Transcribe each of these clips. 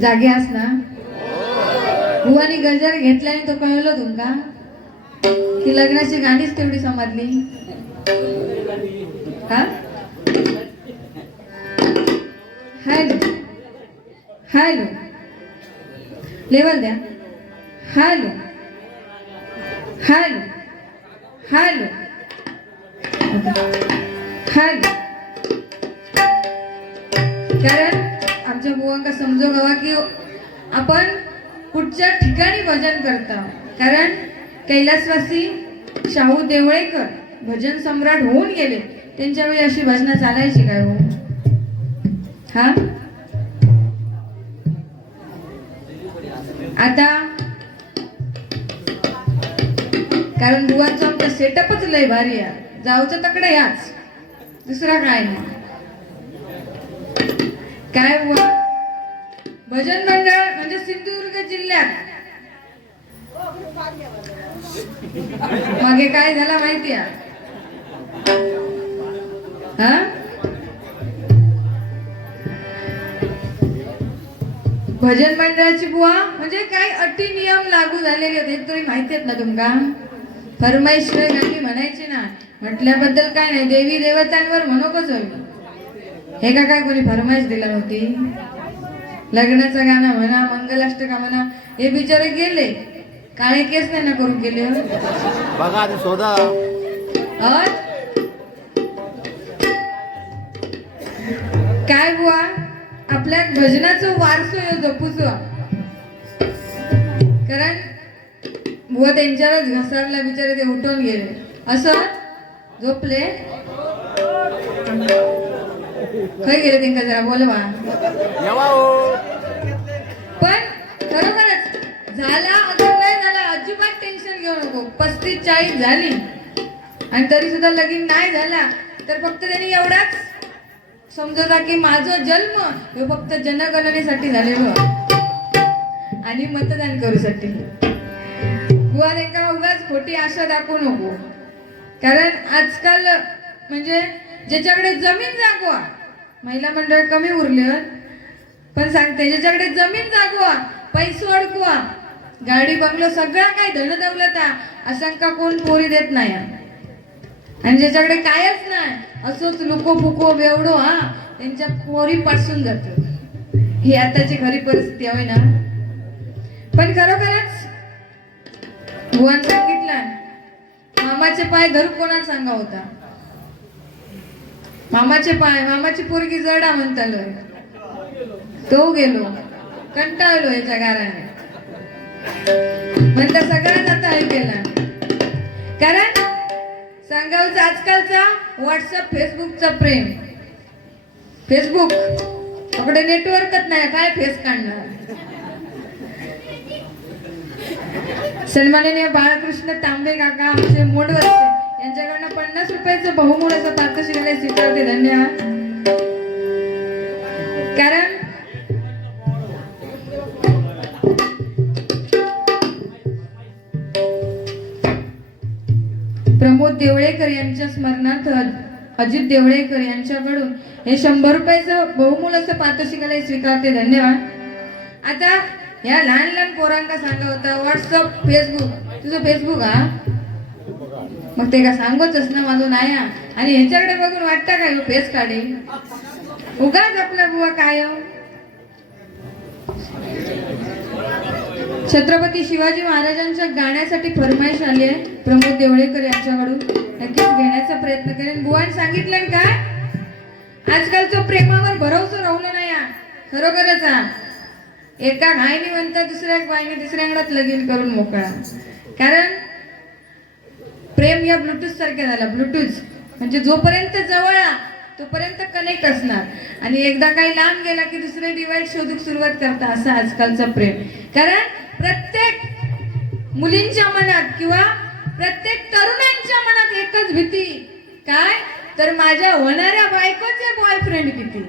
जागे आस ना? बुवानी गजर घेतल्याने तो कळलो तुमका की लग्नाची गाणीच तेवढी समजली? हा? हॅलो हॅलो लेवल द्या. Hello hello hello hello. कारण आमच्या बुवांका समजो गावा की आपण कुठच्या ठिकाणी भजन करता. कारण कैलासवासी शाहू देवळेकर भजन सम्राट होऊन गेले, त्यांच्या वेळी अशी भजना चालायची काय हो? हा? आता कारण बुवांचा आमचा सेटअपच लय भारी आहे. जाऊचं तकडे याच, दुसरा काय नाही. काय बुवा भजन मंडळ म्हणजे सिंधुदुर्ग जिल्ह्यात मागे काय झाला माहिती आहे? हा? भजन मंडळाची बुवा म्हणजे काय अटी नियम लागू झालेले होते तरी माहिती आहेत ना तुमका? फरमाईश गाणी म्हणायची ना, म्हटल्याबद्दल काय नाही, देवी देवतांवर म्हणोकच होईल. हे का काय कोणी फरमाईश दिला नव्हती? लग्नाचं गाणं म्हणा, मंगलाष्टका म्हणा, हे बिचारे गेले काळे केस नाही ना करून गेले. बघा ते शोधा. काय बुवा आपल्या भजनाचं वारसो जपूचो. कारण बुवा त्यांच्यावरच घसरला, बिचारे ते उठून गेले. असं झोपले खय गेले त्यांना जरा बोलवा. पण खरोखरच झाला अगर नाही झाला अजिबात टेन्शन घेऊ नको. 35-40 झाली आणि तरी सुद्धा लगीन नाही झाला तर फक्त त्यांनी एवढाच समजता की माझा जन्म हे फक्त जनगणनेसाठी झालेलो आणि मतदान करूसाठी. बुवा त्यांना उगाच खोटी आशा दाखवू नको. कारण आजकाल म्हणजे ज्याच्याकडे जमीन जागवा, महिला मंडळ कमी उरले पण सांगते, ज्याच्याकडे जमीन जागवा, पैसे अडकवा, गाडी बंगलो सगळा काही धन दौलता अशंका कोण पोरी देत नाही. आणि ज्याच्याकडे कायच नाही असोच लुको फुको बेवडो हा त्यांच्या पोरी पासून जात. ही आताची खरी परिस्थिती आहे ना. पण खरोखरच भुवन सांगितलं मामाचे पाय धरू कोणा सांगा होता. मामाचे पाय, मामाची पोरगी जडा म्हणतालोय, तो गेलो कंटाळलो याच्या गाराने म्हणता सगळ्यात आता ऐकेला. कारण सांगावचं आजकालचा व्हॉट्सअप फेसबुकचा प्रेम. फेसबुक आपले नेटवर्कच नाही, काय फेस काढणार. सन्माननीय बाळकृष्ण तांबे काका आमचे मोडवरचे यांच्याकडनं 50 रुपयाचं बहुमूळ असं पारितोषिक स्वीकारते. धन्यवाद. कारण प्रमोद देवळेकर यांच्या स्मरणार्थ अजित देवळेकर यांच्याकडून हे 100 रुपयाचं बहुमूळ असं पारितोषिक स्वीकारते. धन्यवाद. आता या लहान लहान पोरांका सांगा होता व्हॉट्सअप फेसबुक, तुझं फेसबुक हा मग ते का सांगतच ना माझं नाही. आणि ह्याच्याकडे बघून वाटतं काय फेस काढे उगाच आपला बुवा काय. छत्रपती शिवाजी महाराजांच्या गाण्यासाठी फरमाईश आली आहे प्रमोद देवळेकर यांच्याकडून, नक्कीच घेण्याचा प्रयत्न करेन. बुवान सांगितलं काय आजकालचं प्रेमावर भरोसा राहिला नाही. खरोखरच एका घाईने म्हणता दुसऱ्या बाईने तिसऱ्यांगडात लगीन करून मोकळा. कारण प्रेम या ब्लूटूथ सारखे झाला. ब्लूटूथ म्हणजे जोपर्यंत जवळ तोपर्यंत कनेक्ट असणार आणि एकदा काही लांब गेला की दुसरे डिवाइस शोधूक सुरुवात करता. असं आजकालचं प्रेम. कारण प्रत्येक मुलींच्या मनात किंवा प्रत्येक तरुणांच्या मनात एकच भीती काय तर माझ्या होणाऱ्या बायकोचे बॉयफ्रेंड किती.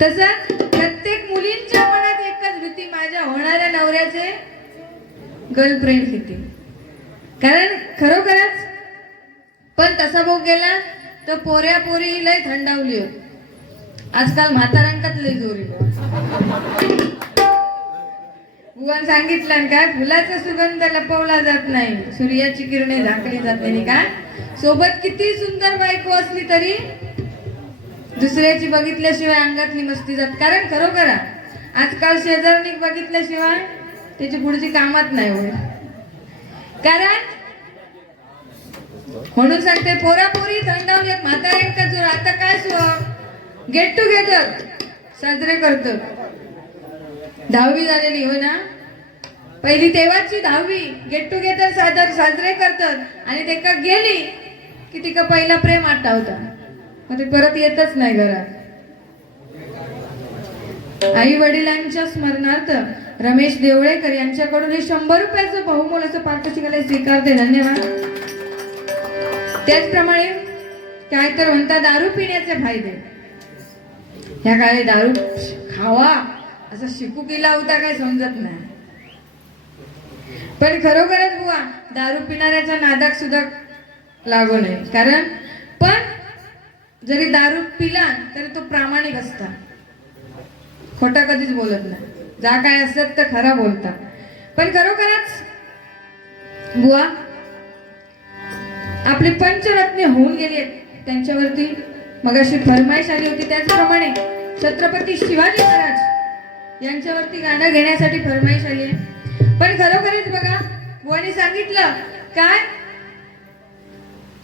तसंच प्रत्येक मुलींच्या मनात एकच भीती माझ्या होणाऱ्या नवऱ्याचे गर्लफ्रेंड किती. कारण खरोखरच पण तसा भाऊ गेला तर पोऱ्या पोरी लय थंडावली. आजकाल म्हातारांकाच लय जोरी बुवान सांगितलं काय, फुलाचा सुगंध लपवला जात नाही, सूर्याची किरणे झाकली जात नाही काय. सोबत किती सुंदर बायको असली तरी दुसऱ्याची बघितल्याशिवाय अंगातली मस्ती जात. कारण खरोखर आजकाल शेजारणी बघितल्याशिवाय त्याची पुढची कामात नाही होईल. कारण म्हणून सांगते, पोरापोरी थंडावल्यात, म्हाताऱ्यांका जोर. आता काय गेट टुगेदर साजरे करतात. 10वी झालेली हो ना, पहिली तेव्हाची 10वी गेट टुगेदर साजरे करतात आणि ते का गेली की तिका पहिला प्रेम आठवता, मग ते परत येतच नाही घरात. आई वडिलांच्या स्मरणार्थ रमेश देवळेकर यांच्याकडून हे 100 रुपयाचं बहुमोल असं पारितोषिकाला स्वीकारते. धन्यवाद. त्याचप्रमाणे काय तर म्हणता, दारू पिण्याचे फायदे. ह्या काळी दारू खावा असं शिकू केला होता काय समजत नाही. पण खरोखरच बुवा दारू पिणाऱ्याच्या नादात सुद्धा लागू नये. कारण पण जरी दारू पिला तरी तो प्रामाणिक असता, खोटा कधीच बोलत नाही. जा काय असत तर खरा बोलता. पण खरोखरच बुवा आपली पंचरत्ने होऊन गेली, त्यांच्यावरती मगाशी फरमाईश आली होती. त्याचप्रमाणे छत्रपती शिवाजी महाराज यांच्यावरती गाणं घेण्यासाठी फरमाईश आली आहे. पण खरोखरच बघा, बुवानी सांगितलं काय,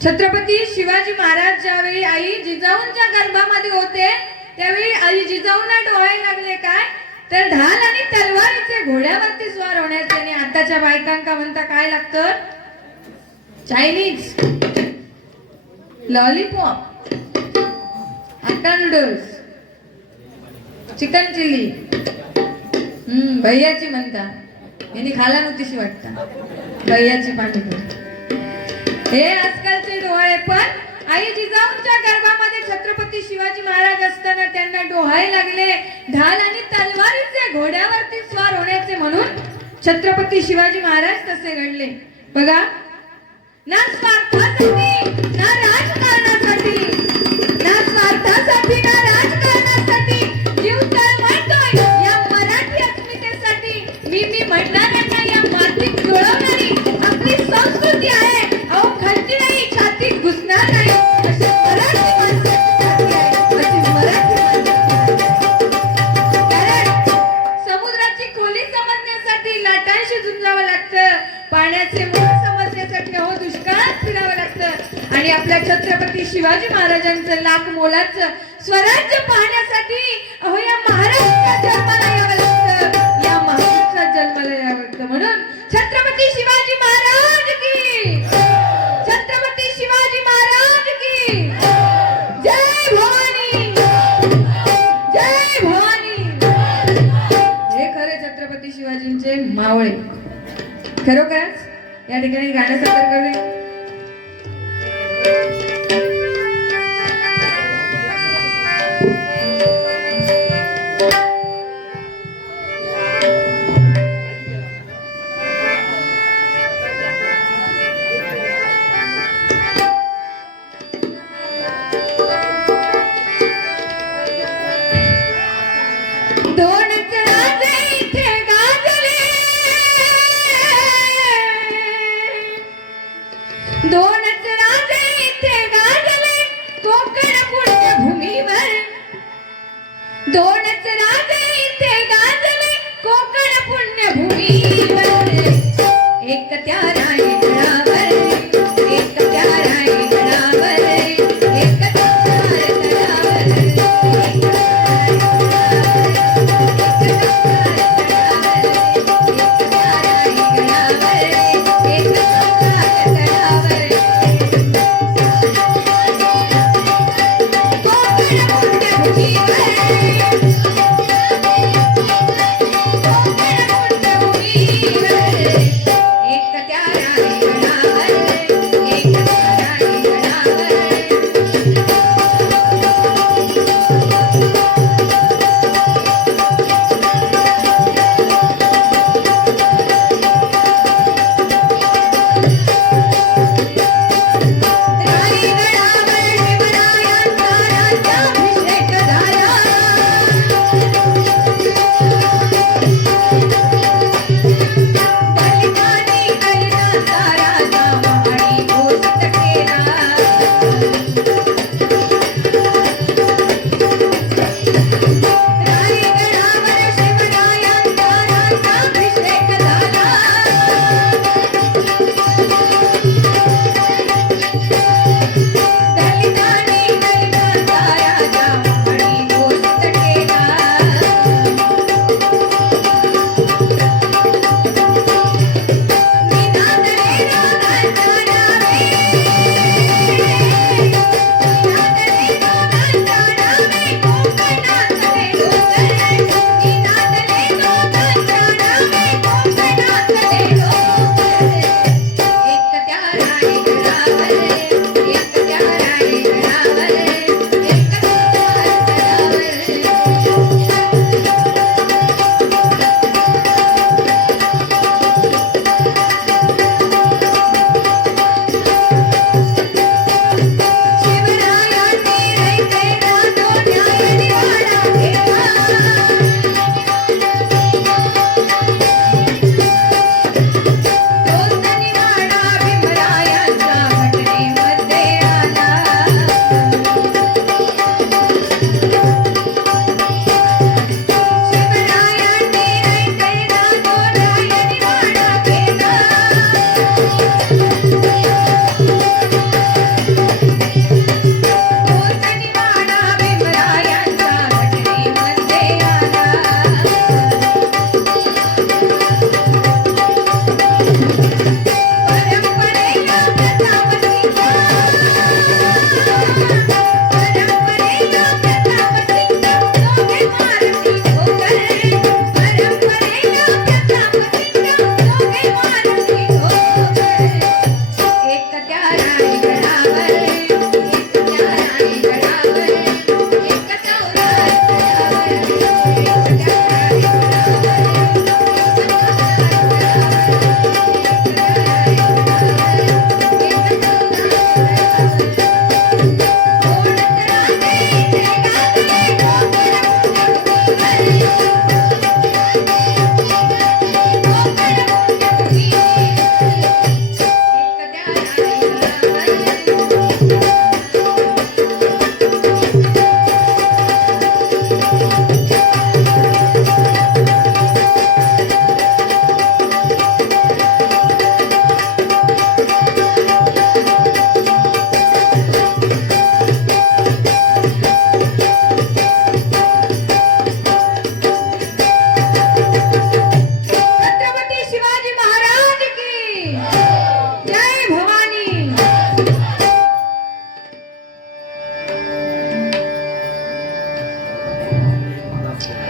छत्रपती शिवाजी महाराज ज्यावेळी आई जिजाऊंच्या गर्भामध्ये होते त्यावेळी आई जिजाऊंना डोळे लागले काय, तर ढाल आणि तलवारीचे घोड्यावरती स्वार होण्याचे. आणि आताच्या बायकांका म्हणता काय लागतं, Chinese, lollipop, hakka noodles, chicken chilli, भैयाची म्हणता. यांनी खाला नव्हतीशी वाटतं भैयाची पाणीपुरी. हे आजकालचे डोळे. पण आई जिजाऊंच्या गर्भामध्ये छत्रपती शिवाजी महाराज असताना त्यांना डोहाळे लागले ढाल आणि तलवारीचे घोड्यावरती स्वार होण्याचे, म्हणून छत्रपती शिवाजी महाराज तसे घडले. बघा, ना स्वार्थासाठी ना राजकारणासाठी, ना स्वार्थासाठी ना राजकारणासाठी जीव तळमळतोय या मराठी अस्मितेसाठी. मी म्हणणाऱ्यांना या मातीत जुळवणारी आपली संस्कृती आहे. अहो खालची नाही, छातीत घुसणार नाही, अशी मराठी माणसाची आहे, अशी मराठी माणसाची. कारण समुद्राची खोली समजण्यासाठी लाटांशी झुंजावं लागतं, पाण्याचे मूळ समजण्यासाठी हो दुष्काळात फिरावं लागतं. आणि आपल्या छत्रपती शिवाजी महाराजांचं लाख मोलाचं स्वराज्य पाहण्यासाठी अहो या महाराष्ट्रात जन्माला यावं लागतं, या महाराष्ट्रात जन्माला यावं लागतं. म्हणून छत्रपती शिवाजी महाराज की, छत्रपती शिवाजी महाराज की जय भवानी, जय भवानी. हे खरे छत्रपती शिवाजींचे मावळे. खरोखरच या ठिकाणी गाणं सादर करणे एक त्या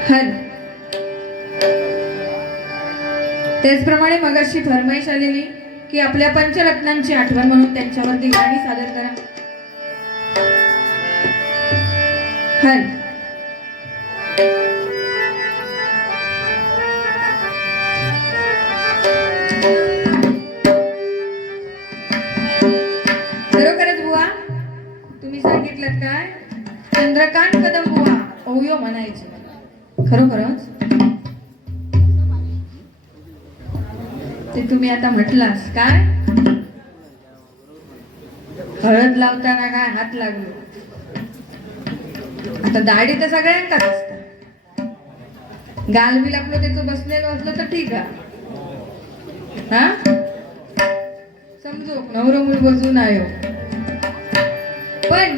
हल. त्याचप्रमाणे मगाशी फरमाईश आलेली की आपल्या पंचरत्नांची आठवण म्हणून त्यांच्यावरती गाणी सादर करा. हल. खरोखरच बुवा तुम्ही सांगितलं काय चंद्रकांत कदम बुवा ओयो म्हणायचे. खरोखरच ते तुम्ही आता म्हटलास काय हळद लावताना काय हात लागलो. आता दाढी तर सगळ्यांकाच असतात. गाल बी लागलो त्याचं बसलेलं असलं तर ठीक आहे. हा समजू नवरो मूल बजून आयो. पण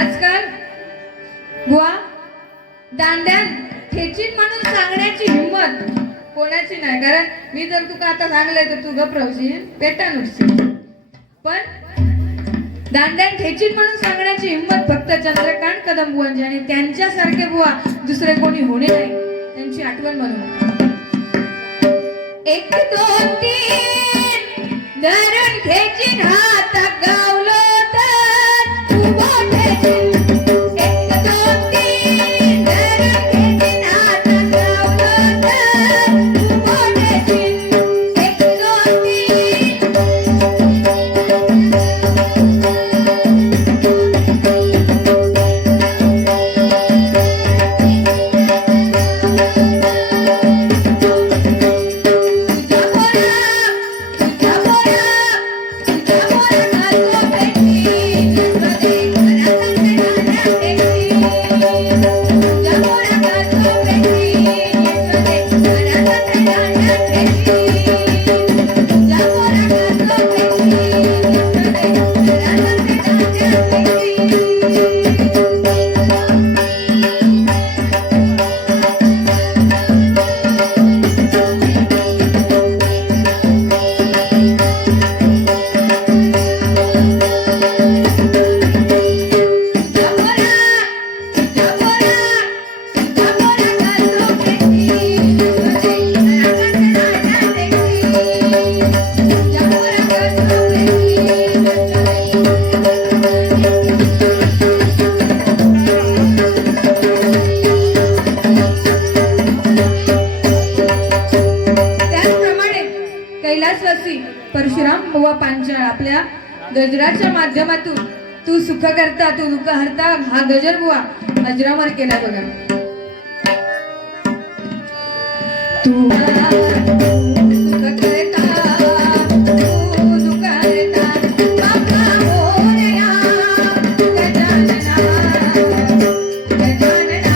आजकाल बुवा दांड्यान ठेचीन म्हणून सांगण्याची हिंमत कोणाची नाही. कारण मी जर तुका आता सांगलंय तर तू गप्रावशील पेटान उठशील. पण दांड्यान ठेचीन म्हणून सांगण्याची हिंमत फक्त चंद्रकांत कदम बुवांची आणि त्यांच्यासारखे बुवा दुसरे कोणी होणे नाही. त्यांची आठवण म्हणून 1 2 3 धरून ठेचीन हात गावलो तर उभो ठेचीन. 1 2 3 धरून ठेचीन हात गावलो तर उभो ठेचीन. 1 2 कैलासवासी परशुराम बुवा पांचाळ आपल्या गजराच्या माध्यमातून तू सुख करता तू दुःख हरता हा गजर बुवा अजरामर केला बघा. तू सुख करता तू दुःख हरता बाबा मोरया गजानना गजानना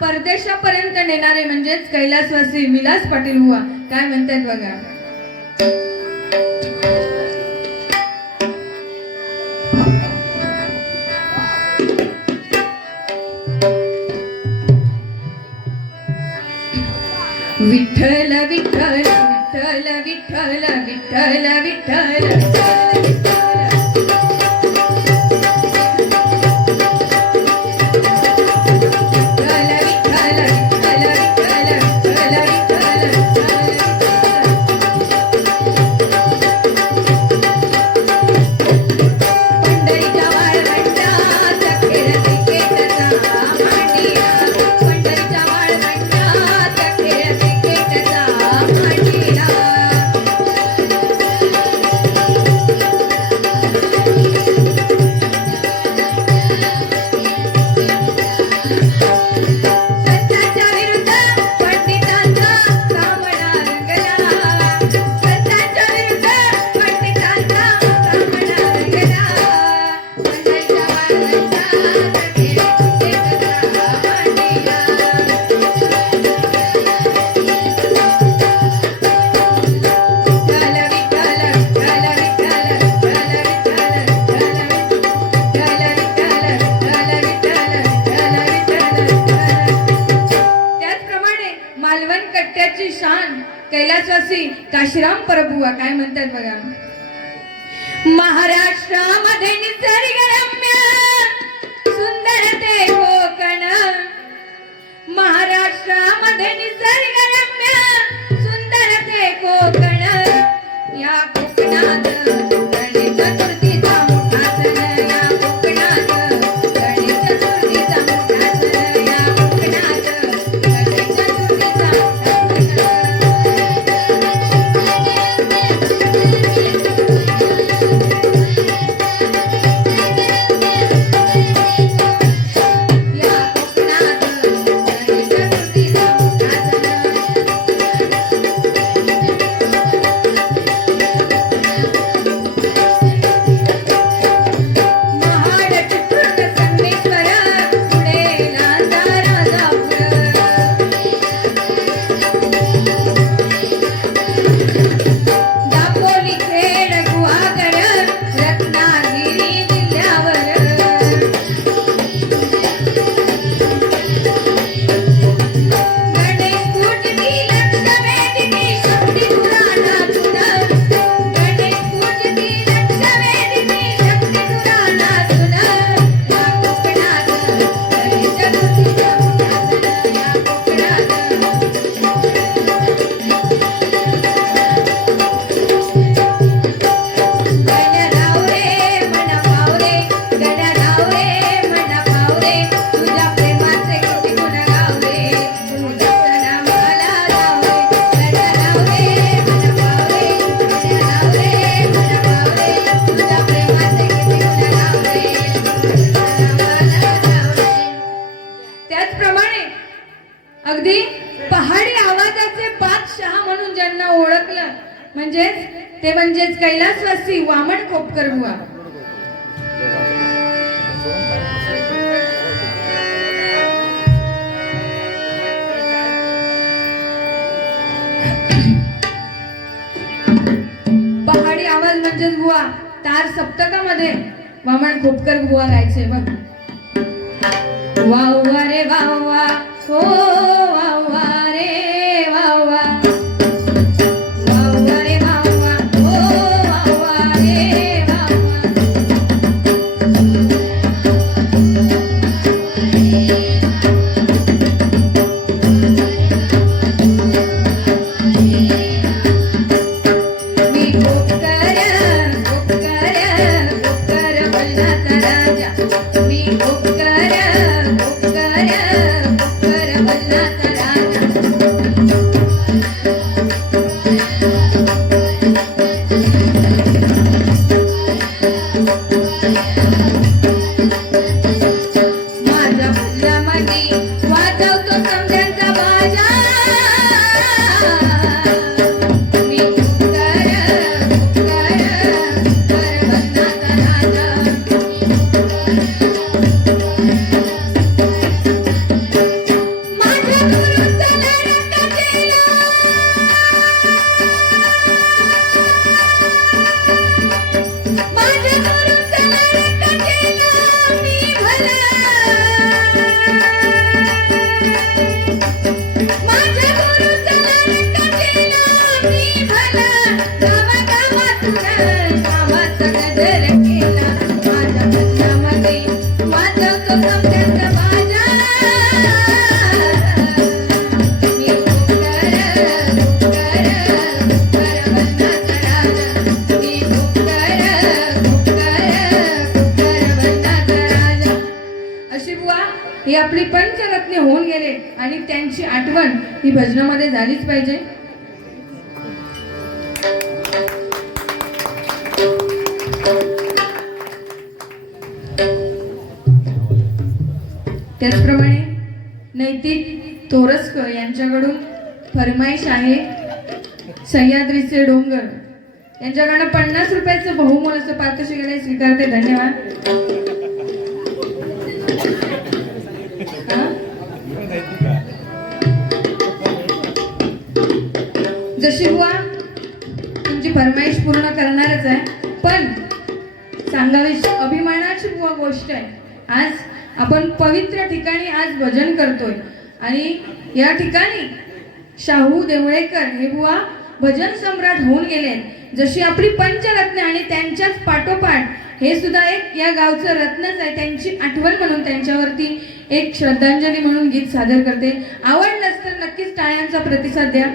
परदेशापर्यंत नेणारे म्हणजेच कैलासवासी विलास पाटील बुवा काय म्हणतात बघा. विठ्ठल विठ्ठल विठ्ठल विठ्ठल विठ्ठल विठ्ठल विठ्ठल विठ्ठल कैलासवासी काशीराम परबुवा काय म्हणतात बघा. महाराष्ट्रामध्ये निसर्गरम्य सुंदर ते कोकण, महाराष्ट्रामध्ये निसर्गरम्य सुंदर ते कोकण, या कोकणात गणेश चतुर्थीचा मोठा सण, या कोकणात गणेश चतुर्थीचा मोठा सण, या कोकणात गणेश चतुर्थीचा मोठा सण. अगदी पहाडी आवाजाचे बादशहा म्हणून ज्यांना ओळखलं म्हणजेच कैलासवासी वामन खोपकर बुवा. पहाडी आवाज म्हणजेच बुवा तार सप्तकामध्ये वामन खोपकर बुवा गायचे बघ. वाव रे वावा हो वावा रे वावा, वावा रे वावा हो वावा रे वावा. मी खोपकर खोपकर खोपकर बल्लाचा राजा, मी खोपकर खोपकर खोपकर बल्लाचा राजा. माझ्या भल्ल्यामध्ये वाजवतो समद्यांचा बाजा, मी खोपकर खोपकर खोपकर बल्लाचा राजा. माझ्या गुरूचा नरक केला, माझ्या गुरूचा नरक केला मी भला, माझ्या गुरूचा नरक केला मी भला. गावागावातून गावाचा गजर केला, माझ्या भल्ल्यामध्ये वाजवतो समद्यांचा बाजा. मी खोपकर खोपकर खोपकर बल्लाचा राजा, मी खोपकर खोपकर खोपकर बल्लाचा राजा. अशी बुवा ही आपली पंचरत्ने होऊन गेले आणि त्यांची आठवण ही भजनामध्ये झालीच पाहिजे. त्याचप्रमाणे नैतिक तोरसकर यांच्याकडून फरमाईश आहे. सह्याद्रीचे डोंगर यांच्याकडनं 50 रुपयाचं बहुमोल असं पारितोषिक स्वीकारते. धन्यवाद. जशी बुवा तुमची फरमाईश पूर्ण करणारच आहे, पण सांगावी अभिमानाची बुवा गोष्ट आहे. आज आपण पवित्र ठिकाणी आज भजन करतोय आणि या ठिकाणी शाहू देवळेकर हे बुवा भजन सम्राट होऊन गेले. जशी आपली पंचरत्न आणि त्यांच्याच पाठोपाठ हे सुद्धा एक या गावचं रत्नच आहे. त्यांची आठवण म्हणून त्यांच्यावरती एक श्रद्धांजली म्हणून गीत सादर करते. आवडलंच तर नक्कीच टाळ्यांचा प्रतिसाद द्या.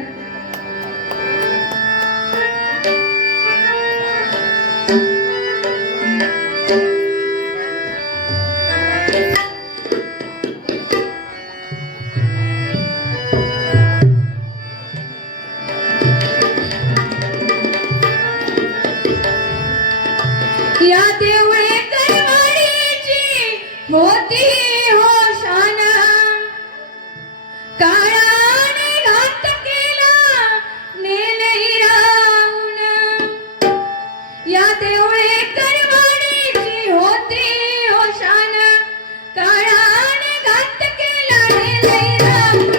या देवळेकर वाडीची होती हो शान, काळाने घात केला नेले हिरावून. या देवळेकर वाडीची होती हो शान, काळाने घात केला नेले हिरावून.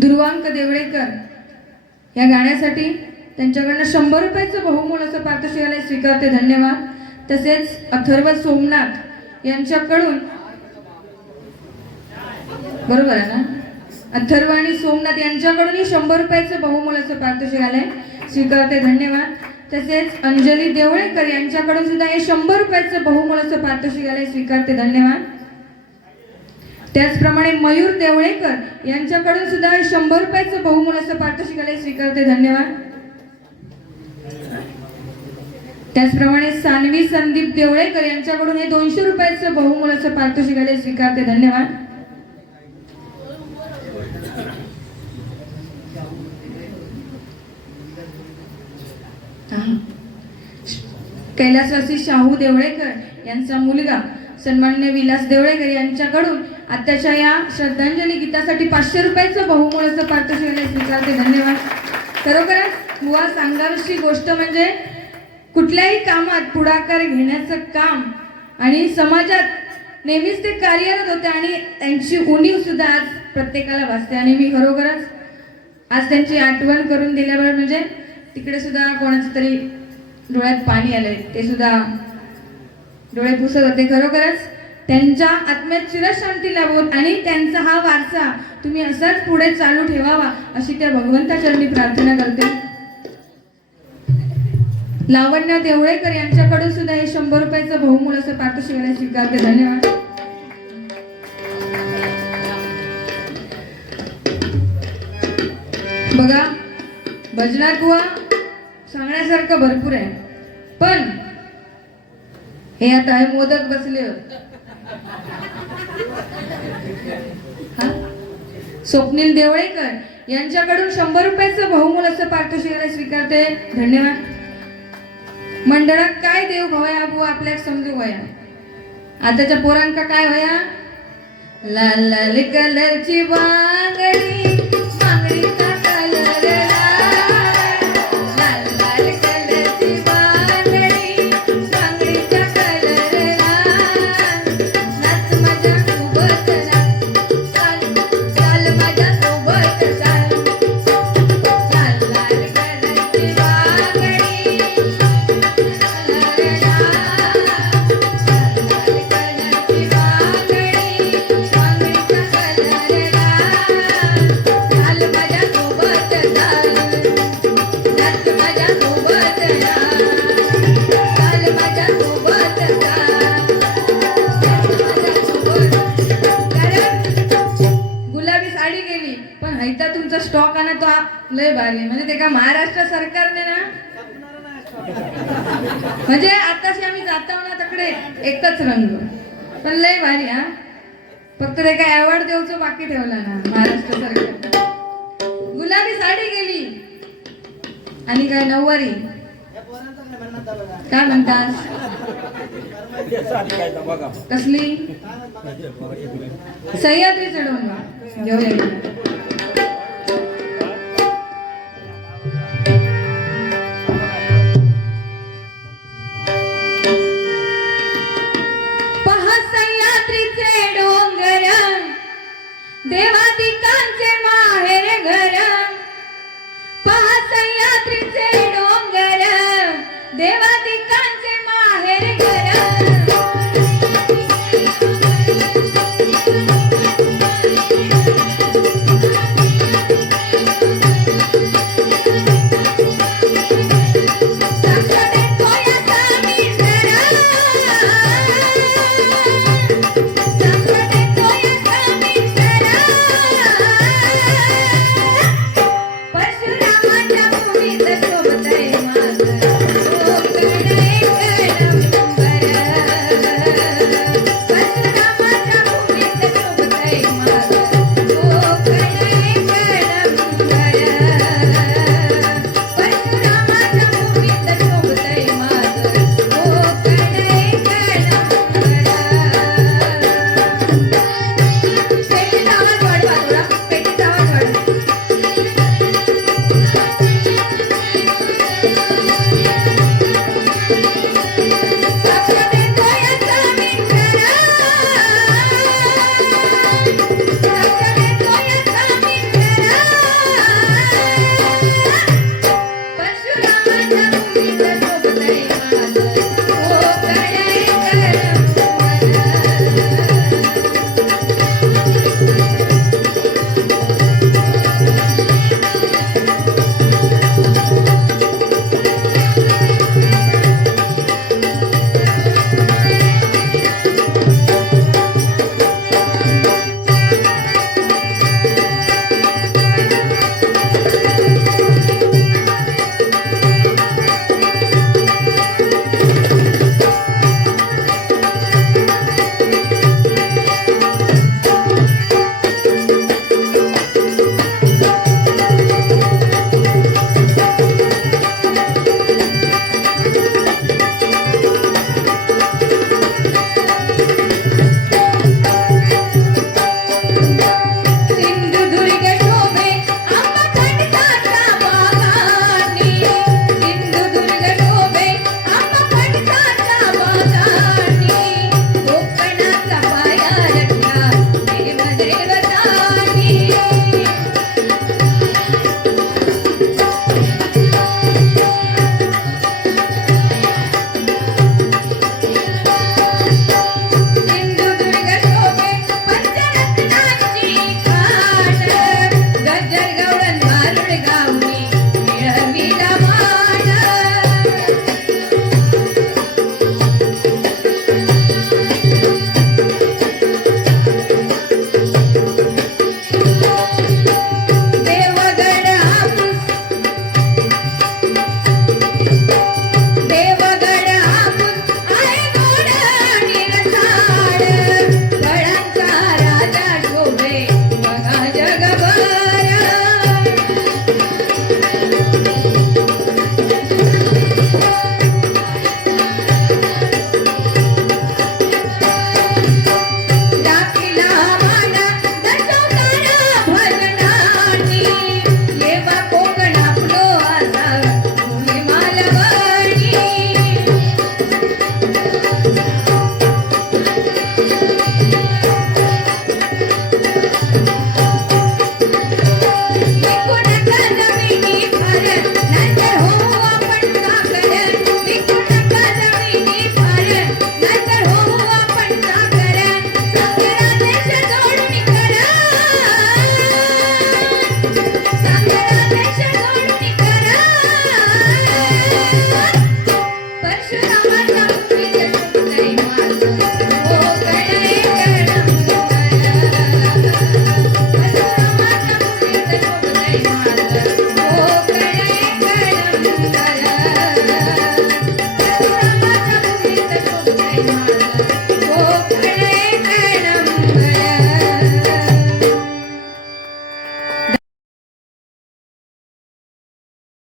दुर्वांक देवळेकर या गाण्यासाठी त्यांच्याकडनं 100 रुपयाचं बहुमूल असं पारितोषिक स्वीकारते, धन्यवाद. तसेच अथर्व सोमनाथ यांच्याकडून, बरोबर आहे ना, अथर्व आणि सोमनाथ यांच्याकडूनही 100 रुपयाचं बहुमूल असं पारितोषिक आलंय, स्वीकारते, धन्यवाद. तसेच अंजली देवळेकर यांच्याकडून सुद्धा हे 100 रुपयाचं बहुमूल असं पारितोषिक आलंय, स्वीकारते, धन्यवाद. त्याचप्रमाणे मयूर देवळेकर यांच्याकडून सुद्धा 100 रुपयाचं बहुमूल असं पारितोषिक आलंय, स्वीकारते, धन्यवाद. त्याचप्रमाणे सानवी संदीप देवळेकर यांच्याकडून हे 200 रुपयाचं बहुमूल असं पारितोषिक आलंय, स्वीकारते, धन्यवाद. कैलासवासी शाहू देवळेकर यांचा मुलगा सन्माननीय विलास देवळेकर यांच्याकडून आताच्या या श्रद्धांजली गीतासाठी 500 रुपयाचं बहुमूल असं पारितोषिक स्वीकारते, धन्यवाद. खरोखरच बुवा सांगावीशी गोष्ट म्हणजे कुठल्याही कामात पुढाकार घेण्याचं काम आणि समाजात नेहमीच ते कार्यरत होते आणि त्यांची उणीव सुद्धा आज प्रत्येकाला भासते. आणि मी खरोखरच आज त्यांची आठवण करून दिल्याबरोबर म्हणजे तिकडे सुद्धा कोणाचं तरी डोळ्यात पाणी आलंय, ते सुद्धा डोळे पुसत होते. खरोखरच त्यांच्या आत्म्यात चिरशांती लाभोत आणि त्यांचा हा वारसा तुम्ही असाच पुढे चालू ठेवावा अशी त्या भगवंताचरणी प्रार्थना करते. लावण्य देवळेकर यांच्याकडून सुद्धा हे 100 रुपयाचं बहुमूल असं पारितोषिक स्वीकारते, धन्यवाद. बघा भजनात बुवा सांगण्यासारखं भरपूर आहे, पण हे आता हे मोदक बसले स्वप्नील देवळेकर यांच्याकडून 100 रुपयाचं बहुमूल असं पारितोषिक स्वीकारते, धन्यवाद. मंडळात काय देव भवया बुवा आपल्याक समजू वया, आताच्या पोरांका काय वया, लाल लाल कलरची बांगडी, बांगडीचा कलर लाल, लाल कलरची बांगडी, बांगडीचा कलर लाल, नाच माझ्या सोबत नाच, चाल चाल माझ्या सोबत चाल, लाल लाल कलरची बांगडी, तुमचा स्टॉक आहे ना तो लय भारी, म्हणजे ते का महाराष्ट्र सरकारने ना, म्हणजे आताशी आम्ही जातो ना तिकडे एकच रंग, पण लय भारी. हा फक्त ते काय अवॉर्ड देऊचं बाकी ठेवला ना महाराष्ट्र सरकार. गुलाबी साडी गेली आणि काय नऊवारी काय म्हणतात, कसली सह्याद्री चढवून घेऊया. देवादिकांचे माहेर घर, पहा सह्याद्रीचे डोंगर, देवादिकांचे माहेर घर.